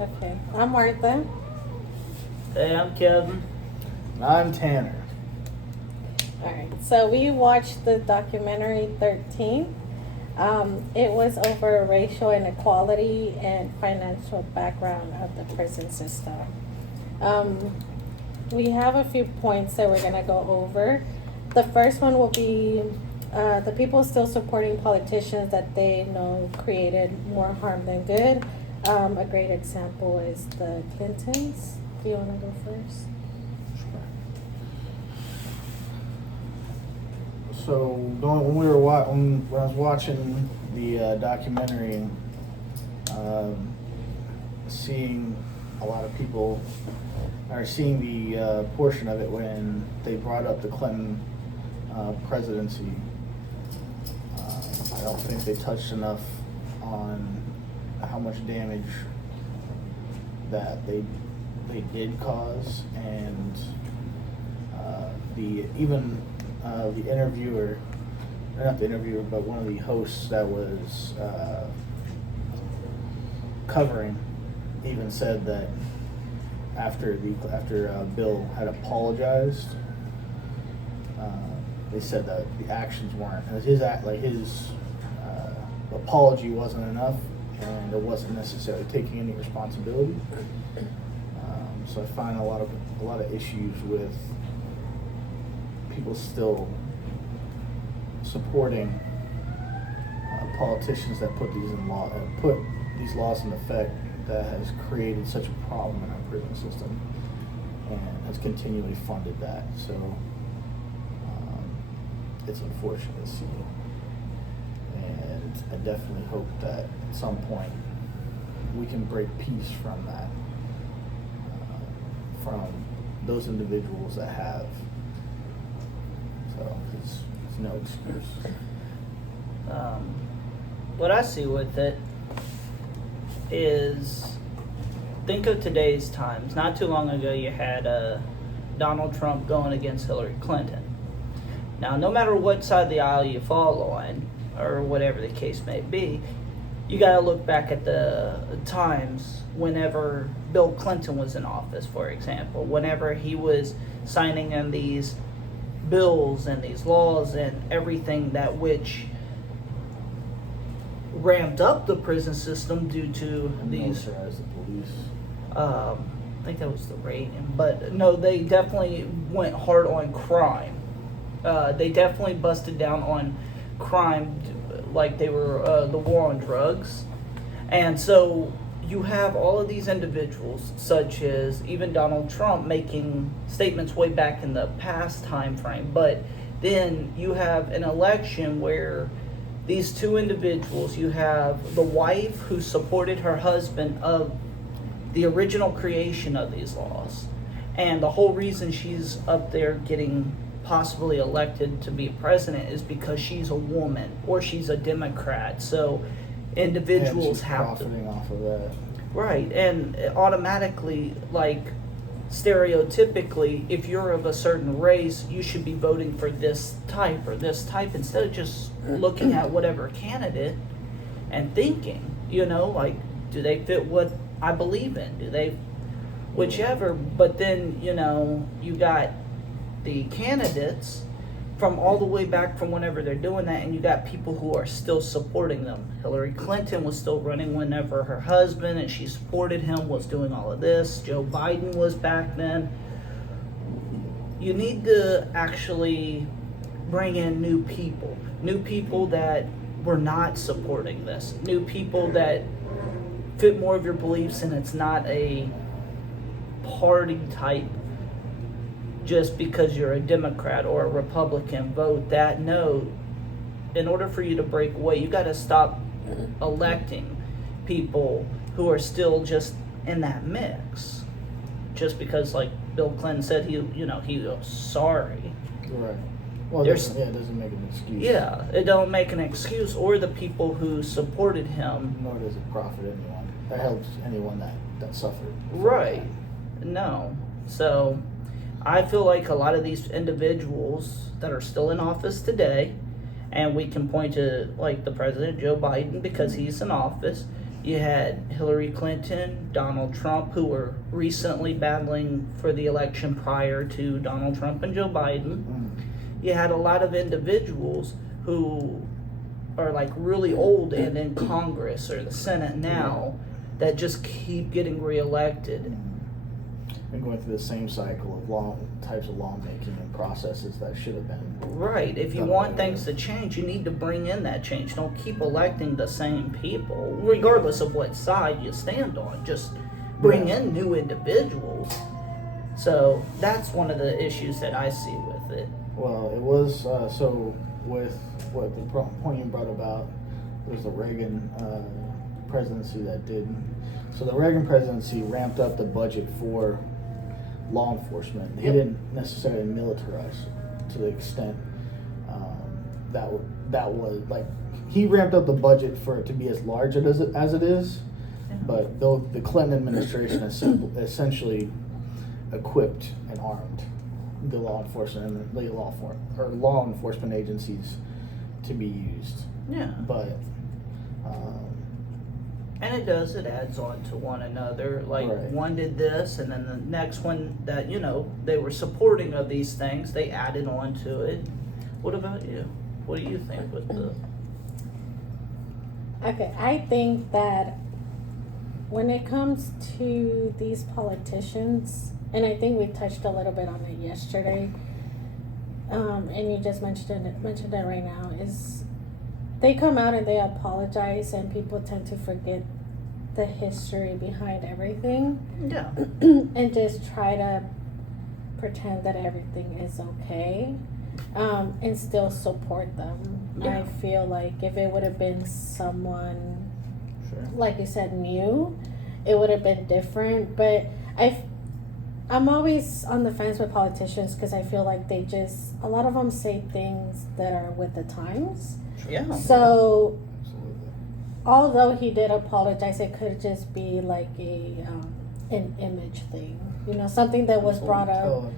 Okay, I'm Martha. Hey, I'm Kevin. I'm Tanner. Alright, so we watched the documentary 13. It was over racial inequality and financial background of the prison system. We have a few points that we're going to go over. The first one will be the people still supporting politicians that they know created more harm than good. A great example is the Clintons. Do you want to go first? So when I was watching the documentary, seeing a lot of people, or seeing the portion of it when they brought up the Clinton presidency, I don't think they touched enough on how much damage that they did cause, and the interviewer, or not the interviewer, but one of the hosts that was covering, even said that after Bill had apologized, they said that the actions weren't, his apology wasn't enough, and it wasn't necessarily taking any responsibility. So I find a lot of issues with people still supporting politicians that put these laws in effect that has created such a problem in our prison system and has continually funded that. So it's unfortunate to see, and I definitely hope that at some point we can break peace from that, from those individuals that have. So it's no excuse. What I see with it is, think of today's times. Not too long ago, you had Donald Trump going against Hillary Clinton. Now, no matter what side of the aisle you fall on, or whatever the case may be, you got to look back at the times whenever Bill Clinton was in office, for example, whenever he was signing in these bills and these laws and everything that which ramped up the prison system due to these. Militarize the police. I think that was the Reagan, but no, they definitely went hard on crime. They definitely busted down on crime, like they were the war on drugs, and so you have all of these individuals, such as even Donald Trump, making statements way back in the past time frame. But then you have an election where these two individuals, you have the wife who supported her husband of the original creation of these laws, and the whole reason she's up there getting possibly elected to be president is because she's a woman or she's a Democrat. So individuals have to profiting off of that. Right, and automatically, like, stereotypically, if you're of a certain race, you should be voting for this type or this type instead of just looking at whatever candidate and thinking, like, do they fit what I believe in? Do they, whichever? But then, you got the candidates from all the way back from whenever they're doing that, and you got people who are still supporting them. Hillary Clinton was still running whenever her husband, and she supported him, was doing all of this. Joe Biden was back then. You need to actually bring in new people that were not supporting this, new people that fit more of your beliefs, and it's not a party type just because you're a Democrat or a Republican vote. That no, in order for you to break away, you got to stop electing people who are still just in that mix. Just because, like Bill Clinton said, he was sorry. Right. Well, it doesn't make an excuse. Yeah, it don't make an excuse, or the people who supported him. Nor does it profit anyone. That helps anyone that suffered. Right. No. So I feel like a lot of these individuals that are still in office today, and we can point to like the president, Joe Biden, because he's in office, You had Hillary Clinton, Donald Trump, who were recently battling for the election prior to Donald Trump and Joe Biden. You had a lot of individuals who are like really old and in Congress or the Senate now that just keep getting reelected. And going through the same cycle of types of lawmaking and processes that should have been. Right. If you want things to change, you need to bring in that change. Don't keep electing the same people, regardless of what side you stand on. Just bring in new individuals. So that's one of the issues that I see with it. Well, it was, so with what the point you brought about, there's the Reagan presidency that did. So the Reagan presidency ramped up the budget for law enforcement. He didn't necessarily militarize to the extent that was like, he ramped up the budget for it to be as large as it is, but though the Clinton administration essentially equipped and armed the law enforcement and the law enforcement agencies to be used. Yeah. But and it adds on to one another. Like one did this, and then the next one that, they were supporting of these things, they added on to it. What about you? What do you think with the... Okay, I think that when it comes to these politicians, and I think we touched a little bit on it yesterday, and you just mentioned it right now, is they come out and they apologize, and people tend to forget the history behind everything. Yeah. And just try to pretend that everything is okay, and still support them. Yeah. I feel like if it would have been someone, sure. like you said, new, it would have been different. But I'm always on the fence with politicians because I feel like a lot of them say things that are with the times. Yeah. So, Absolutely. although he did apologize, it could just be like an image thing, something that was brought up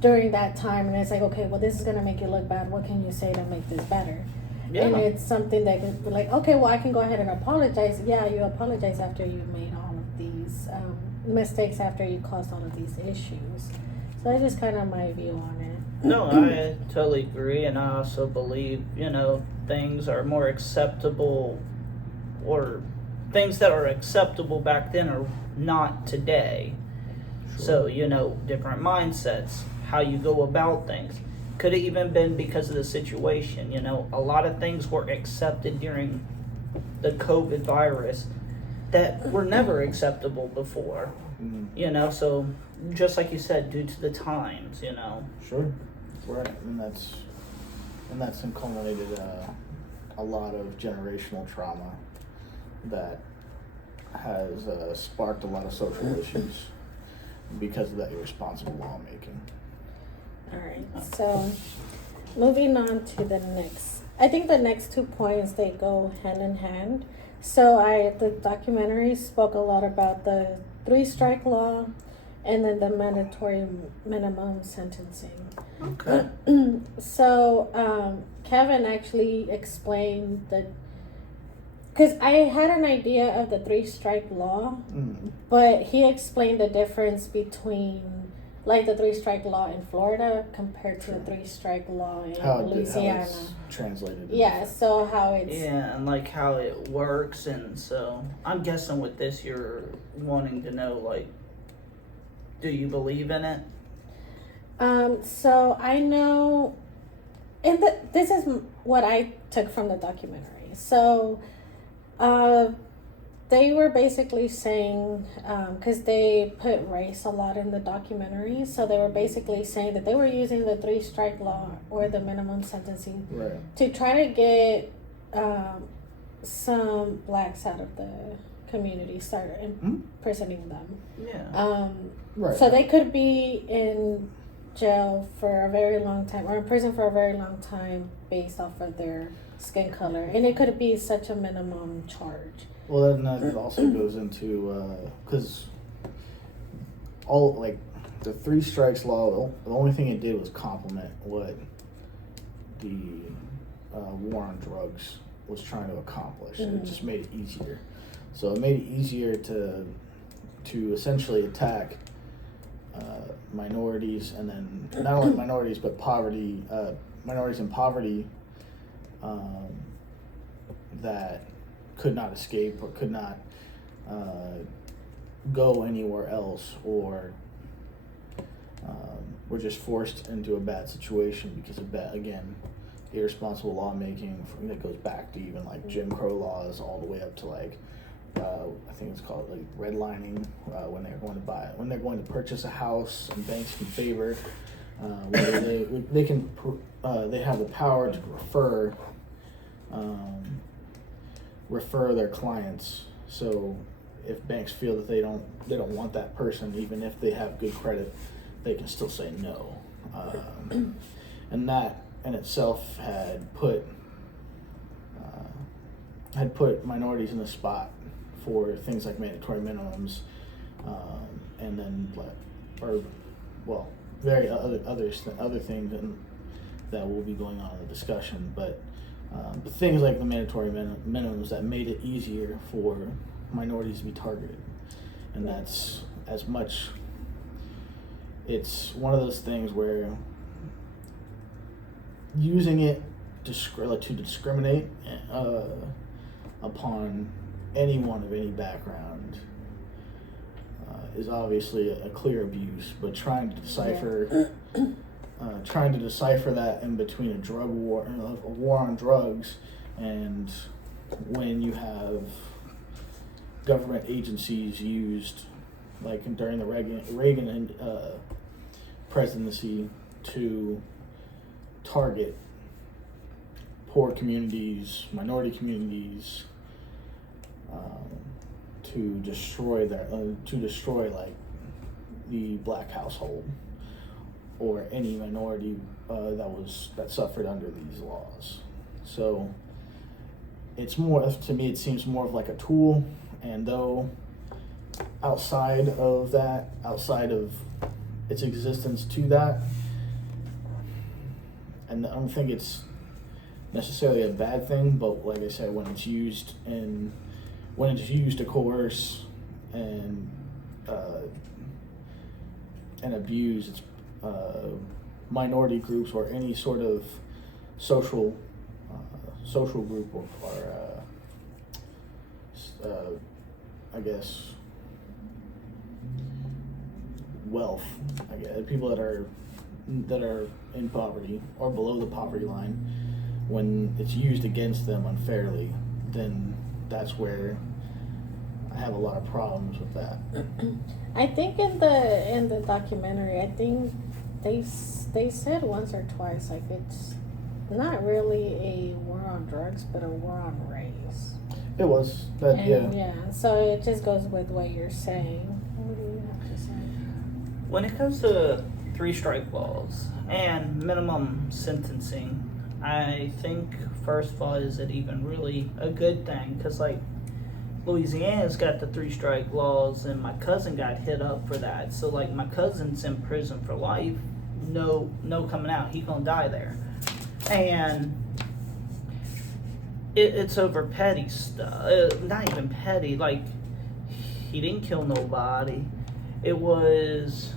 during that time, and it's like, okay, well, this is gonna make you look bad. What can you say to make this better? Yeah. And it's something that could be like, okay, well, I can go ahead and apologize. Yeah, you apologize after you made all of these mistakes, after you caused all of these issues. So that's just kind of my view on it. No, I totally agree, and I also believe, things are more acceptable, or things that are acceptable back then are not today. Sure. So, different mindsets, how you go about things. Could have even been because of the situation, a lot of things were accepted during the COVID virus that were never acceptable before, so just like you said, due to the times, Sure. Right. And that's culminated a lot of generational trauma that has sparked a lot of social issues because of that irresponsible lawmaking. All right. So, moving on to the next. I think the next 2 points, they go hand in hand. So, the documentary spoke a lot about the 3-strike law and then the mandatory minimum sentencing. Okay. So, Kevin actually explained that, because I had an idea of the 3-strike law, but he explained the difference between, like, the 3-strike law in Florida compared to the 3-strike law in Louisiana. How it's translated. Yeah, so how it's... Yeah, and like how it works, and so I'm guessing with this you're wanting to know, like, do you believe in it? So I know, and this is what I took from the documentary. So, they were basically saying, because they put race a lot in the documentary, so they were basically saying that they were using the 3-strike law or the minimum sentencing to try to get some blacks out of the community, start imprisoning them. Yeah. So they could be in jail for a very long time, or in prison for a very long time, based off of their skin color, and it could be such a minimum charge. Well, then that also goes into because all like the 3 strikes law. The only thing it did was complement what the war on drugs was trying to accomplish. It just made it easier. So it made it easier to essentially attack minorities, and then not only minorities but minorities in poverty that could not escape or could not go anywhere else, or were just forced into a bad situation because of again, irresponsible lawmaking that goes back to even like Jim Crow laws all the way up to like I think it's called like redlining, when they're going to purchase a house and banks can favor where they have the power to refer their clients. So if banks feel that they don't want that person, even if they have good credit, they can still say no. And that in itself had put minorities in the spot for things like mandatory minimums, and then other things that will be going on in the discussion. But things like the mandatory minimums that made it easier for minorities to be targeted, and that's as much. It's one of those things where using it to discriminate upon anyone of any background is obviously a clear abuse. But trying to decipher that in between a war on drugs, and when you have government agencies used, like during the Reagan presidency, to target poor communities, minority communities, to destroy like the black household or any minority that suffered under these laws. So it's more, to me, it seems more of like a tool. And though outside of its existence to that, and I don't think it's necessarily a bad thing, but like I said, when it's used to coerce and abuse its minority groups or any sort of social group, or I guess wealth, I guess people that are in poverty or below the poverty line, when it's used against them unfairly, then that's where I have a lot of problems with that. I think in the documentary, I think they said once or twice, like, it's not really a war on drugs, but a war on race. It was that, And, yeah. yeah. So it just goes with what you're saying. What do you have to say? When it comes to 3-strike laws and minimum sentencing, I think, first of all, is it even really a good thing? Because, like, Louisiana's got the 3-strike laws, and my cousin got hit up for that. So, like, my cousin's in prison for life, no coming out. He gonna die there. And it's over petty stuff. Not even petty. Like, he didn't kill nobody. It was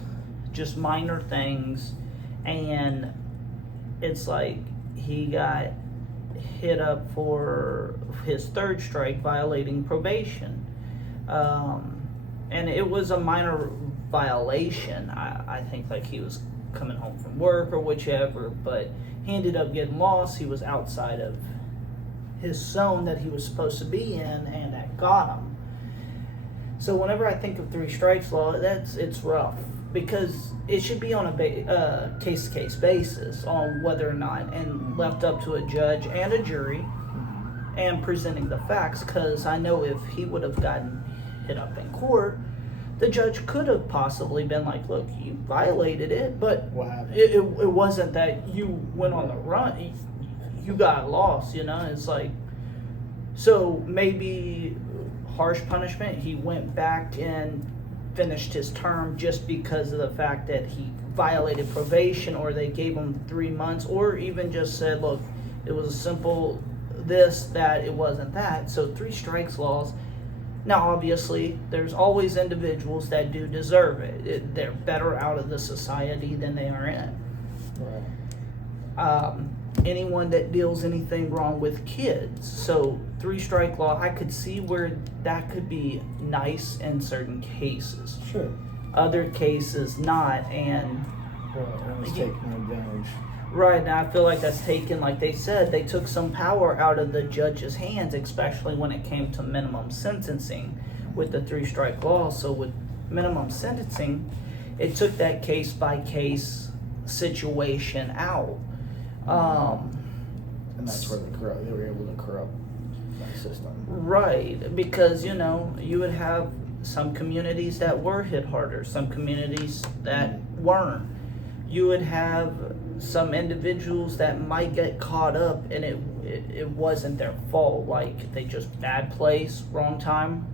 just minor things. And it's like he got hit up for his 3rd strike, violating probation. And it was a minor violation. I think, like, he was coming home from work or whichever, but he ended up getting lost. He was outside of his zone that he was supposed to be in, and that got him. So whenever I think of 3 strikes law, it's rough, because it should be on a case-to-case basis on whether or not, and left up to a judge and a jury, and presenting the facts. Because I know if he would have gotten hit up in court, the judge could have possibly been like, look, you violated it, but What happened? it wasn't that you went on the run. You got lost, you know? It's like, so maybe harsh punishment. He went back and finished his term just because of the fact that he violated probation, or they gave him 3 months, or even just said, look, it was a simple this, that, it wasn't that. So 3 strikes laws, Now, obviously, there's always individuals that do deserve they're better out of the society than they are in. Right. Anyone that deals anything wrong with kids. So 3-strike law, I could see where that could be nice in certain cases. Sure. Other cases not, and Well, it's taking advantage. right now I feel like that's taken, like they said, they took some power out of the judge's hands, especially when it came to minimum sentencing with the 3-strike law. So with minimum sentencing, it took that case by case situation out. And that's where they were able to corrupt that system. Right, because you would have some communities that were hit harder, some communities that weren't. You would have some individuals that might get caught up and it wasn't their fault, like they just bad place, wrong time,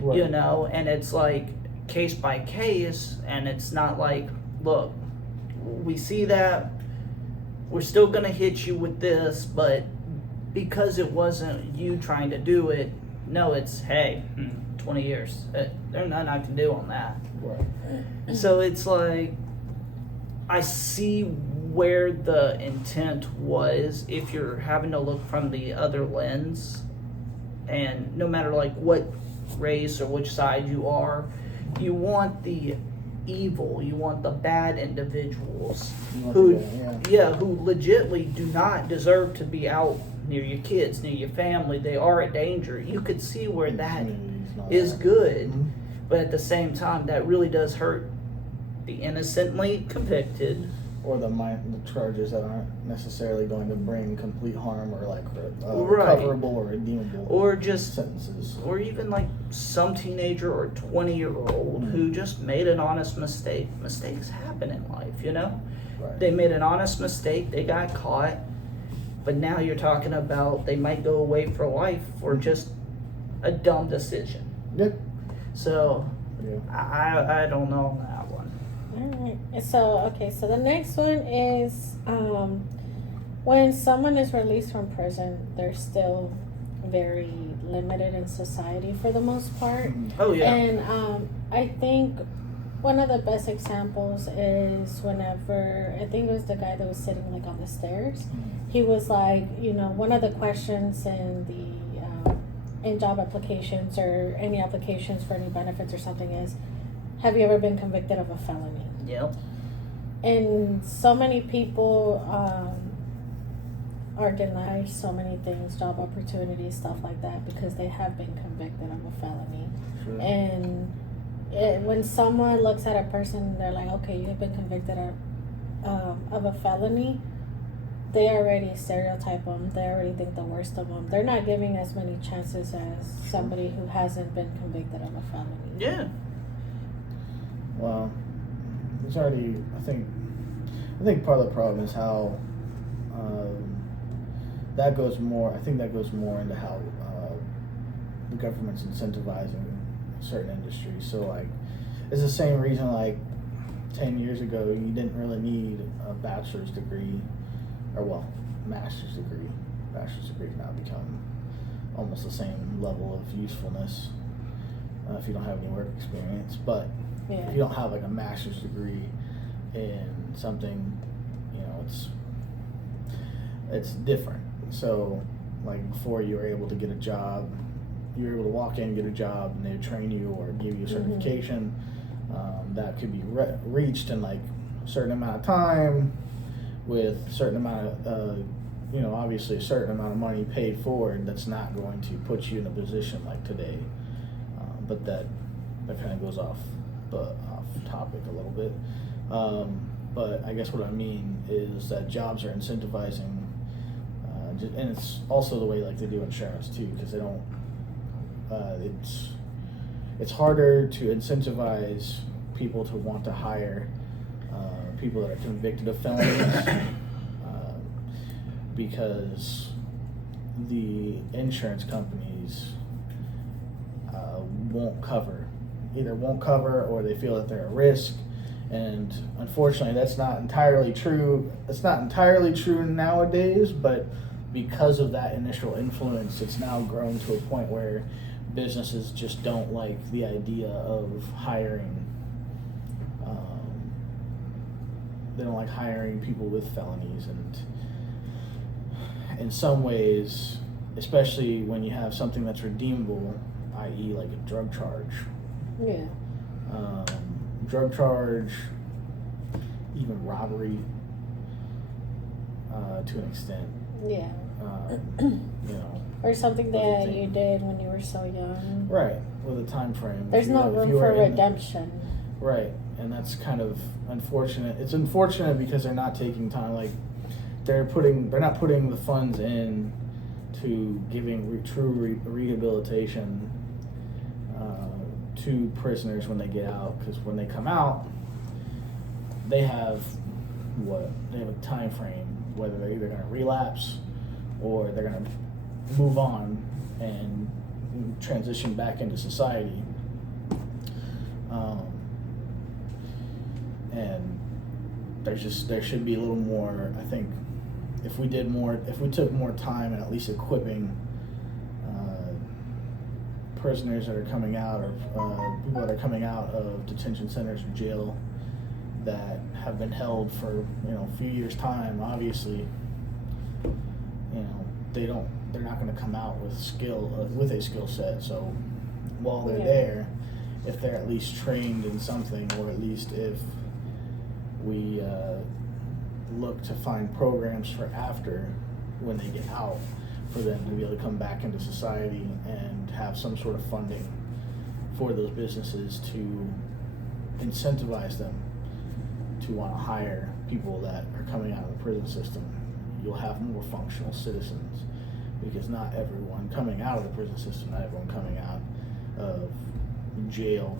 Right. and it's like case by case, and it's not like, look, we see that, we're still gonna hit you with this, but because it wasn't you trying to do it, no, it's, hey, 20 years. There's nothing I can do on that. Right. So it's like, I see where the intent was if you're having to look from the other lens, and no matter like what race or which side you are, you want the evil, you want the bad individuals who who legitly do not deserve to be out near your kids, near your family. They are a danger. You could see where that is good, but at the same time that really does hurt the innocently convicted, or the charges that aren't necessarily going to bring complete harm or like Right. recoverable or redeemable or just sentences. or even like some teenager or 20-year-old who just made an honest mistake. Mistakes happen in life, Right. They made an honest mistake, they got caught, but now you're talking about they might go away for life for just a dumb decision. Yep. So Yeah. I don't know that one. Alright, so the next one is when someone is released from prison, they're still very limited in society for the most part. Oh yeah. And I think one of the best examples is whenever, I think it was the guy that was sitting like on the stairs. He was like, one of the questions in in job applications or any applications for any benefits or something is, have you ever been convicted of a felony? Yep. And so many people are denied so many things, job opportunities, stuff like that, because they have been convicted of a felony. Sure. And when someone looks at a person, they're like, okay, you have been convicted of a felony, they already stereotype them. They already think the worst of them. They're not giving as many chances as somebody who hasn't been convicted of a felony. Yeah. Well, there's already. I think part of the problem is how that goes more. I think that goes more into how the government's incentivizing certain industries. So like, it's the same reason like 10 years ago you didn't really need a bachelor's degree, or master's degree. Bachelor's degrees now become almost the same level of usefulness if you don't have any work experience. But if you don't have like a master's degree in something, it's different. So like before, you were able to get a job, you were able to walk in, get a job, and they would train you or give you a certification that could be reached in like a certain amount of time with a certain amount of obviously a certain amount of money paid forward. That's not going to put you in a position like today. But that kind of goes off topic a little bit. But I guess what I mean is that jobs are incentivizing, and it's also the way like they do insurance too, because they don't. It's harder to incentivize people to want to hire people that are convicted of felonies because the insurance companies won't cover or they feel that they're a risk. And unfortunately that's not entirely true. It's not entirely true nowadays, but because of that initial influence, it's now grown to a point where businesses just don't like the idea of hiring. They don't like hiring people with felonies, and in some ways, especially when you have something that's redeemable, i.e., like a drug charge. Yeah. Drug charge, even robbery, to an extent. Yeah. You know. Or something that What do you you think? did when you were so young. Right, with a time frame. There's no room for redemption. Right, and that's kind of unfortunate. It's unfortunate because they're not taking time. Like they're not putting the funds in to giving true rehabilitation to prisoners when they get out. Because when they come out, they have a time frame, whether they're either going to relapse or they're going to move on and transition back into society. And there should be a little more. I think if we took more time and at least equipping prisoners that are coming out, or people that are coming out of detention centers or jail that have been held for a few years' time, obviously, they're not going to come out with with a skill set. So while they're there, if they're at least trained in something, or at least if we look to find programs for after when they get out, for them to be able to come back into society and have some sort of funding for those businesses to incentivize them to want to hire people that are coming out of the prison system. You'll have more functional citizens, because not everyone coming out of the prison system, not everyone coming out of jail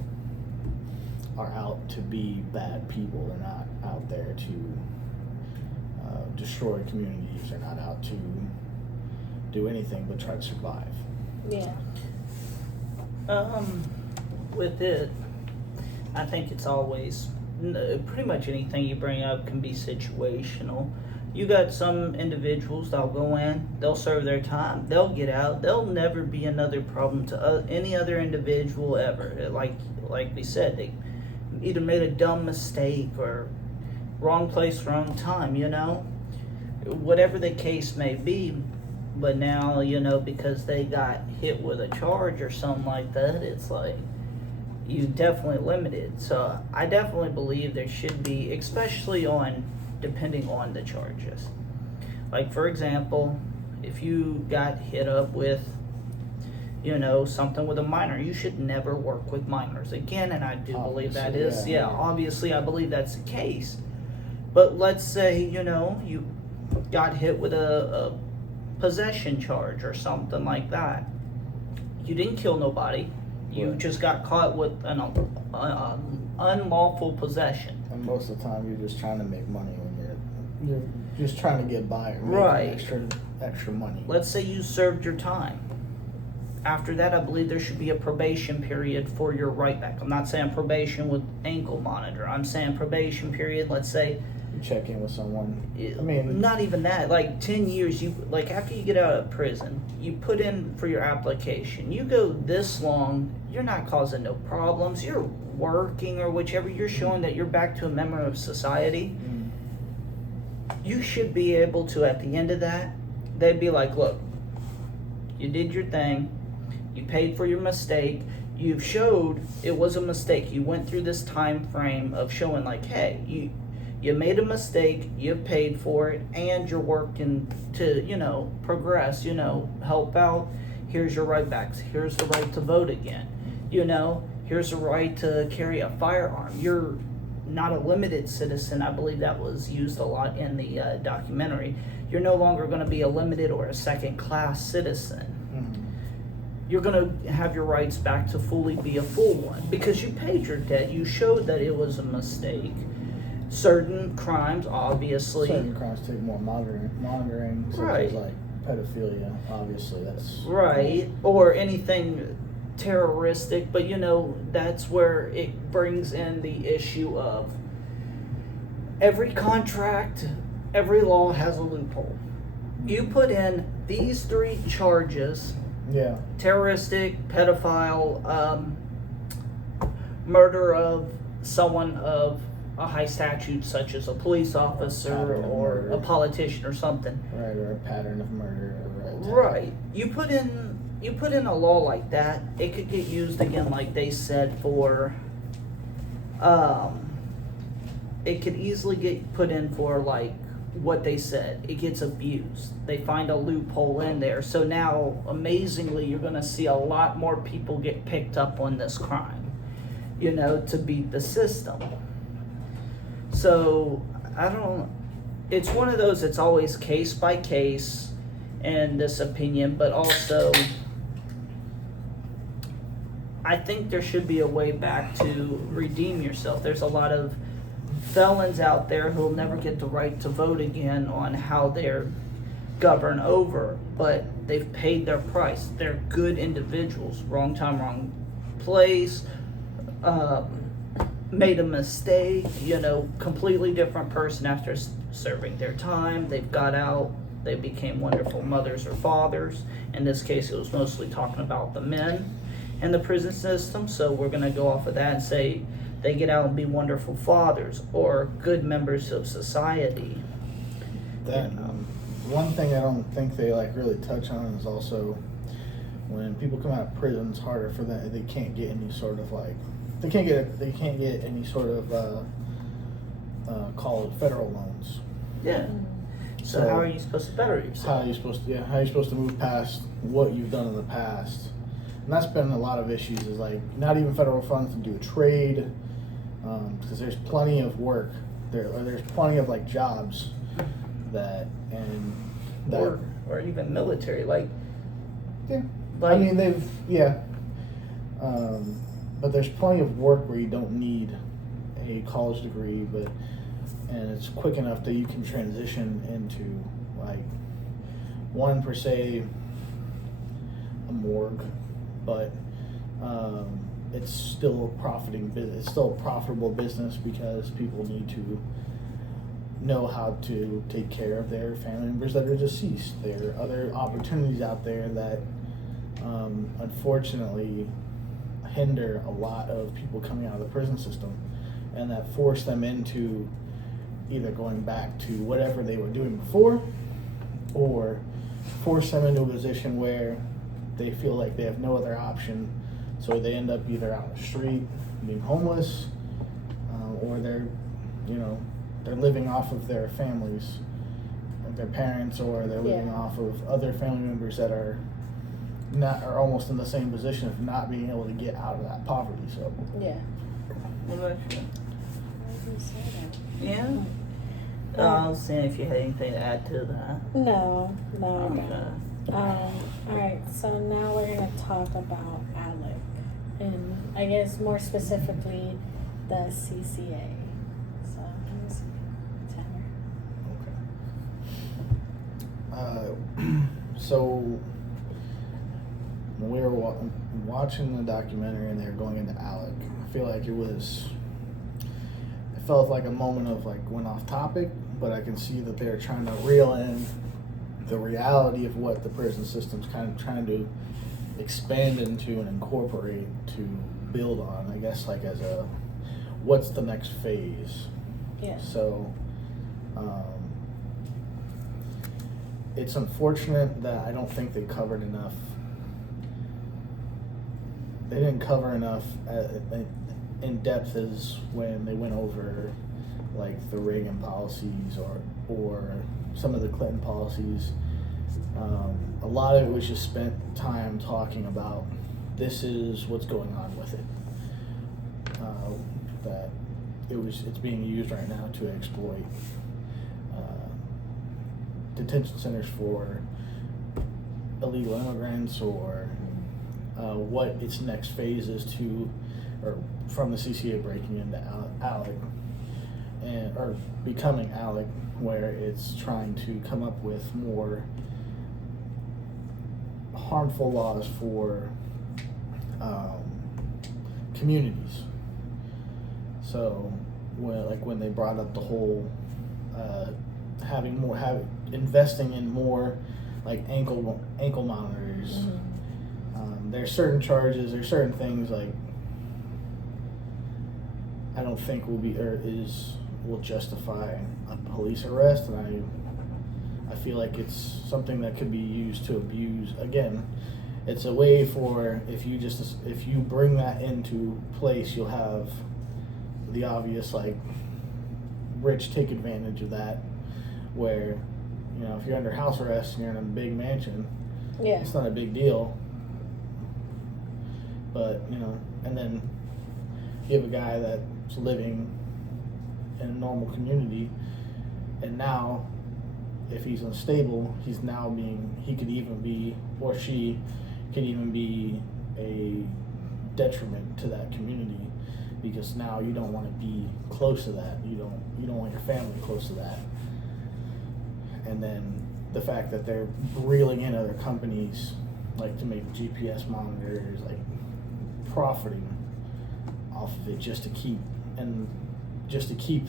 are out to be bad people. They're not out there to destroy communities. They're not out to do anything but try to survive. Yeah. With it, I think it's always pretty much anything you bring up can be situational. You got some individuals that'll go in, they'll serve their time, they'll get out, they'll never be another problem to any other individual ever. Like we said, they either made a dumb mistake or wrong place, wrong time, whatever the case may be. But now, because they got hit with a charge or something like that, it's like you definitely limited. So I definitely believe there should be, especially depending on the charges. Like, for example, if you got hit up with, something with a minor, you should never work with minors again. And I do believe that is, obviously I believe that's the case. But let's say, you got hit with a possession charge or something like that. You didn't kill nobody. You just got caught with an unlawful possession. And most of the time, you're just trying to make money when you're just trying to get by, or make extra money. Let's say you served your time. After that, I believe there should be a probation period for your right back. I'm not saying probation with ankle monitor. I'm saying probation period. Let's say you check in with someone. I mean, not even that. Like 10 years. After you get out of prison, you put in for your application. You go this long, you're not causing no problems. You're working or whichever. You're showing that you're back to a member of society. You should be able to, at the end of that, they'd be like, look, you did your thing. You paid for your mistake. You've showed it was a mistake. You went through this time frame of showing like, hey, you made a mistake, you paid for it, and you're working to, progress, help out. Here's your right backs. Here's the right to vote again. Here's the right to carry a firearm. You're not a limited citizen. I believe that was used a lot in the documentary. You're no longer going to be a limited or a second-class citizen. You're going to have your rights back to fully be a full one because you paid your debt. You showed that it was a mistake. Certain crimes, obviously. Certain crimes take more monitoring, such as like pedophilia. Obviously, that's right, or anything terroristic. But that's where it brings in the issue of every contract, every law has a loophole. You put in these 3 charges Yeah. terroristic, pedophile, murder of someone of a high statute, such as a police officer Pattern of or murder. a politician or something. Right, or a pattern of murder. Or Right. You put in a law like that, it could get used again, like they said, for it could easily get put in for like what they said. It gets abused. They find a loophole in there. So now, amazingly, you're going to see a lot more people get picked up on this crime, to beat the system. So, it's one of those, it's always case by case in this opinion, but also I think there should be a way back to redeem yourself. There's a lot of felons out there who will never get the right to vote again on how they're governed over, but they've paid their price. They're good individuals. Wrong time, wrong place, made a mistake, completely different person after serving their time. They've got out, they became wonderful mothers or fathers. In this case, it was mostly talking about the men in the prison system, so we're going to go off of that and say they get out and be wonderful fathers or good members of society. That one thing I don't think they really touch on is also when people come out of prison, it's harder for them. They can't get any sort of they can't get any sort of call it federal loans. Yeah. So how are you supposed to better yourself? How are you supposed to move past what you've done in the past? And that's been a lot of issues. Is not even federal funds to do a trade, because there's plenty of work there's plenty of jobs or even military yeah. I mean but there's plenty of work where you don't need a college degree, and it's quick enough that you can transition into one per se a morgue, but it's still it's still a profitable business because people need to know how to take care of their family members that are deceased. There are other opportunities out there that unfortunately hinder a lot of people coming out of the prison system, and that force them into either going back to whatever they were doing before, or force them into a position where they feel like they have no other option, so they end up either out on the street being homeless, or they're living off of their families, like their parents, or they're living off of other family members that are almost in the same position of not being able to get out of that poverty. So yeah. What about you? Why did you say that? Yeah. I was saying if you had anything to add to that. No, I Okay. don't. All right, so now we're gonna talk about ALEC, and I guess more specifically the CCA. So, let me see. Tanner. So when we were watching the documentary and they were going into ALEC, I feel like it felt like a moment of went off topic, but I can see that they're trying to reel in the reality of what the prison system's kind of trying to expand into and incorporate to build on, I guess, as a what's the next phase. Yeah. So it's unfortunate that I don't think they covered enough. They didn't cover enough in depth as when they went over the Reagan policies or some of the Clinton policies. A lot of it was just spent time talking about this is what's going on with it. That it's being used right now to exploit detention centers for illegal immigrants, or what its next phase is or from the CCA breaking into ALEC or becoming ALEC, where it's trying to come up with more harmful laws for communities. So when they brought up the whole investing in more ankle monitors, there's certain charges, there's certain things like I don't think will justify a police arrest, and I feel like it's something that could be used to abuse. Again, it's a way for if you bring that into place, you'll have the obvious like rich take advantage of that, where if you're under house arrest and you're in a big mansion, it's not a big deal. But and then you have a guy that's living in a normal community, and now if he's unstable, he could even be, or she could even be a detriment to that community, because now you don't want to be close to that. You don't want your family close to that. And then the fact that they're reeling in other companies like to make GPS monitors, like profiting off of it just to keep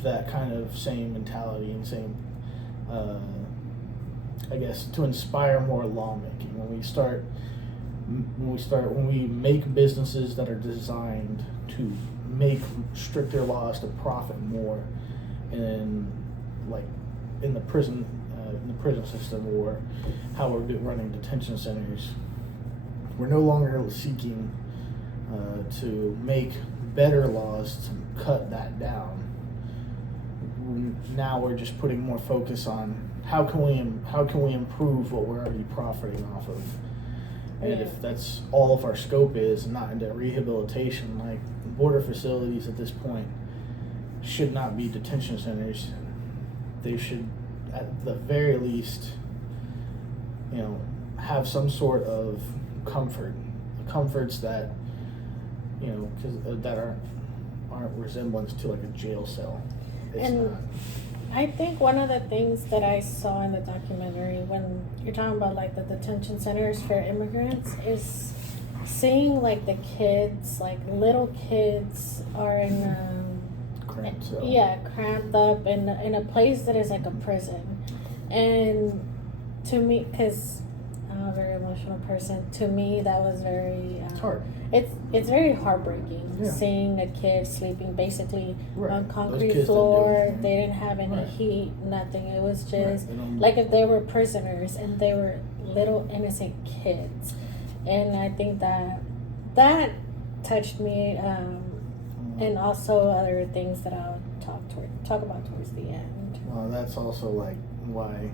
that kind of same mentality and same I guess to inspire more lawmaking. When we make businesses that are designed to make stricter laws to profit more, and like in the prison system, or how we're running detention centers, we're no longer seeking to make better laws to cut that down. Now we're just putting more focus on how can we improve what we're already profiting off of. And if that's all of our scope is, not into rehabilitation, like border facilities at this point should not be detention centers. They should, at the very least, have some sort of comforts that, that aren't resemblance to like a jail cell. It's not. I think one of the things that I saw in the documentary, when you're talking about like the detention centers for immigrants, is seeing like the kids, like little kids are in Cramped up. cramped up in a place that is like a prison. And to me, because I'm a very emotional person, to me that was very It's hard. It's very heartbreaking seeing a kid sleeping basically on concrete floor. They didn't have any heat, nothing. It was just like if they were prisoners and they were little innocent kids. And I think that touched me, and also other things that I'll talk about towards the end. Well, that's also like why,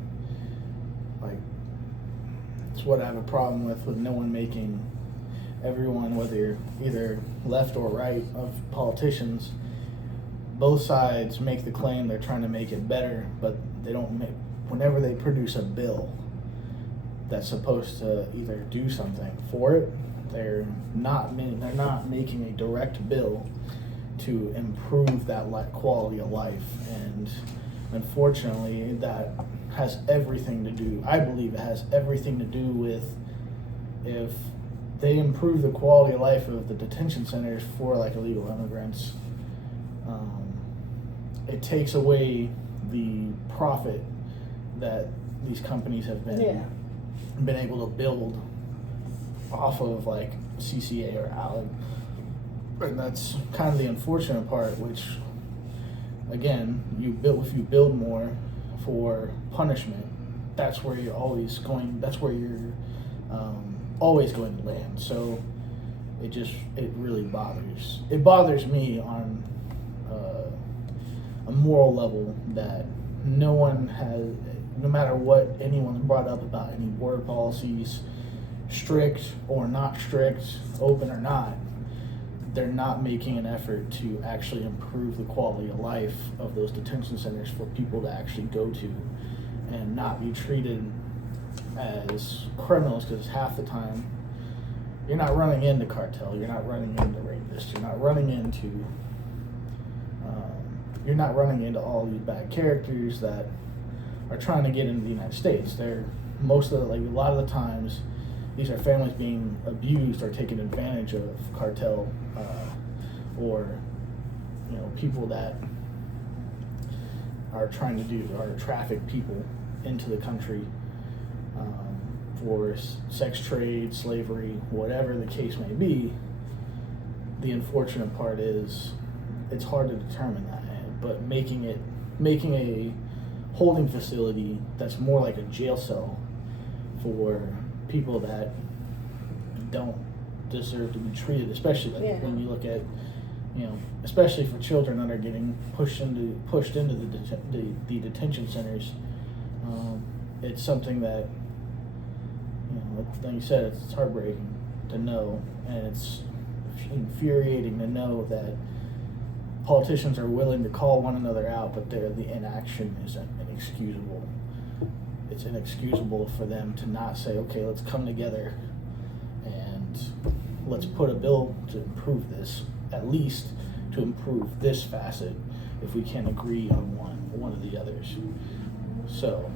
like, it's what I have a problem with no one making everyone, whether you're either left or right of politicians, both sides make the claim they're trying to make it better, but they don't make, whenever they produce a bill that's supposed to either do something for it, they're not making a direct bill to improve that quality of life. And unfortunately, that has everything to do, I believe it has everything to do with, if they improve the quality of life of the detention centers for like illegal immigrants, it takes away the profit that these companies have been able to build off of like CCA or ALEG. And that's kind of the unfortunate part, which again, if you build more for punishment, that's where you're always going to land. So it really bothers me on a moral level that no matter what anyone's brought up about any border policies, strict or not strict, open or not, they're not making an effort to actually improve the quality of life of those detention centers for people to actually go to and not be treated as criminals, because half the time you're not running into cartel, you're not running into rapists, you're not running into all these bad characters that are trying to get into the United States. A lot of the times these are families being abused or taken advantage of cartel, or people that are trying to traffic people into the country. for sex trade, slavery, whatever the case may be. The unfortunate part is it's hard to determine that, but making a holding facility that's more like a jail cell for people that don't deserve to be treated, especially when you look at, especially for children that are getting pushed into the detention centers. It's something that, like you said, it's heartbreaking to know, and it's infuriating to know that politicians are willing to call one another out, but the inaction is inexcusable. It's inexcusable for them to not say, okay, let's come together and let's put a bill to improve this, at least to improve this facet, if we can't agree on one of the others. So